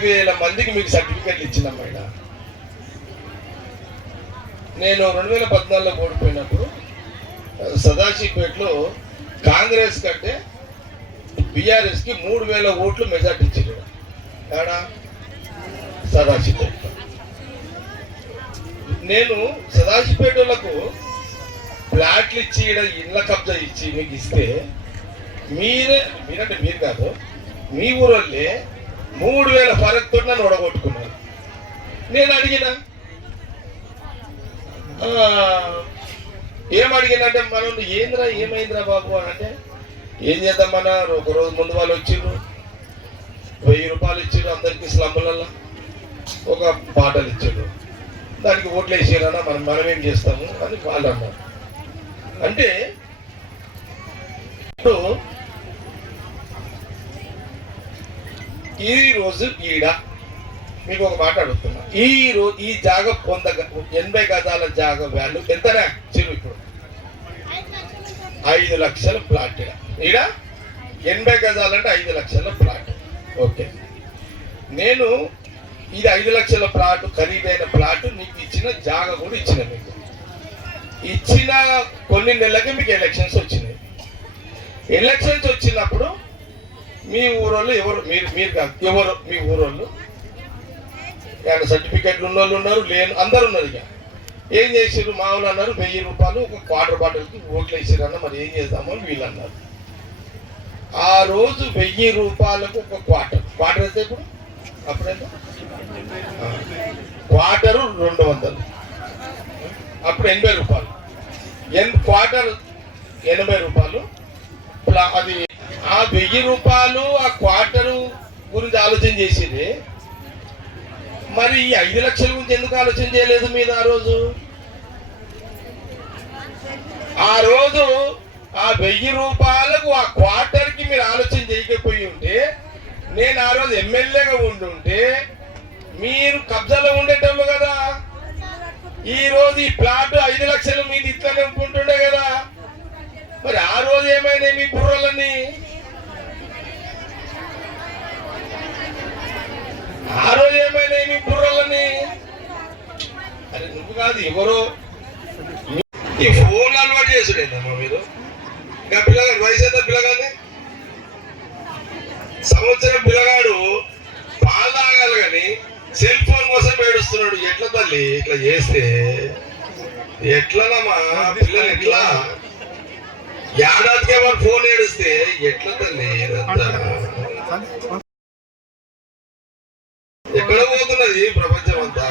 10,000 మందికి మీకు సర్టిఫికెట్లు ఇచ్చినమ్మా. నేను 2014లో ఓడిపోయినప్పుడు సదాశివపేటలో కాంగ్రెస్ కంటే బీఆర్ఎస్కి 3,000 ఓట్లు మెజార్టీ ఇచ్చారు. ఏడా సదాశివపేట. నేను సదాశివపేటలకు ఫ్లాట్లు ఇచ్చి ఇళ్ళ కబ్జా ఇచ్చి మీకు ఇస్తే మీరంటే మీరు కాదు, మీ ఊరోళ్ళే 3,000 ఫరక్తో నన్ను ఓడగొట్టుకున్నారు. నేను అడిగిన ఏమడిగినంటే మనం ఏమైందిరా బాబు అని అంటే, ఏం చేద్దామన్నారు. ఒకరోజు ముందు వాళ్ళు వచ్చిర్రు, 1000 రూపాయలు ఇచ్చారు అందరికి స్లమ్లలో, ఒక పాటలు ఇచ్చారు, దానికి ఓట్లు వేసారన్నా మనమేం చేస్తాము అని వాళ్ళు అన్నారు. అంటే ఇప్పుడు ఈ రోజు ఈడ మీకు ఒక మాట అడుగుతున్నా. ఈ జాగ 80 గజాల జాగ వాల్యూ ఎంతనా చెరువు? ఇప్పుడు 5 లక్షల ప్లాట్. ఈడ 80 గజాలంటే 5 లక్షల ప్లాట్. ఓకే, నేను ఇది 5 లక్షల ప్లాట్, ఖరీదైన ప్లాట్ మీకు ఇచ్చిన జాగ కూడా ఇచ్చిన. మీకు ఇచ్చిన కొన్ని నెలలకి మీకు ఎలక్షన్స్ వచ్చినాయి. ఎలక్షన్స్ వచ్చినప్పుడు మీ ఊరోళ్ళు ఎవరు, మీరు కాదు, ఎవరు మీ ఊరోళ్ళు ఆయన సర్టిఫికెట్లు ఉన్న వాళ్ళు ఉన్నారు, లేని అందరు ఉన్నారు. ఇక ఏం చేసారు? మా వాళ్ళు అన్నారు 1000 రూపాయలు ఒక క్వార్టర్ బాటిల్కి ఓట్లు వేసారన్న, మరి ఏం చేద్దాము అని వీళ్ళు అన్నారు. ఆ రోజు 1000 రూపాయలకు ఒక క్వార్టర్ అయితే ఇప్పుడు అప్పుడైతే క్వార్టరు 200, అప్పుడు 80 రూపాయలు. క్వార్టర్ 80 రూపాయలు. అది ఆ 1000 రూపాయలు ఆ క్వార్టరు గురించి ఆలోచన చేసేది. మరి ఈ 5 లక్షల గురించి ఎందుకు ఆలోచన చేయలేదు మీరు ఆ రోజు? ఆ 1000 రూపాయలకు ఆ క్వార్టర్కి మీరు ఆలోచన చేయకపోయి ఉంటే, నేను ఆ రోజు ఎమ్మెల్యేగా ఉండుంటే మీరు కబ్జాలో ఉండేటోళ్ళు కదా. ఈ రోజు ఈ ప్లాట్ 5 లక్షలు మీద ఇట్లనే ఉంటుండే కదా. మరి ఆ రోజు ఏమైనాయి మీ బుర్రలన్నీ? ఆ రోజు ఏమైనాయి మీ బుర్రలని? అరే నువ్వు కాదు, ఎవరో ఈ ఫోన్ అలవాటు చేసుడేందమ్మా మీరు. ఇంకా పిల్లగాడు వయసు ఎంత? పిల్లగాని సంవత్సరం పిల్లగాడు పాలు తాగాలి కానీ సెల్ ఫోన్ కోసం ఏడుస్తున్నాడు. ఎట్లా తల్లి ఇట్లా చేస్తే? ఎట్లనమ్మా పిల్లలు? ఎట్లా ఏడాదికే వాళ్ళు ఫోన్ ఏడుస్తే ఎట్లా తల్లి? ఎక్కడ పోతున్నది ప్రపంచం అంతా?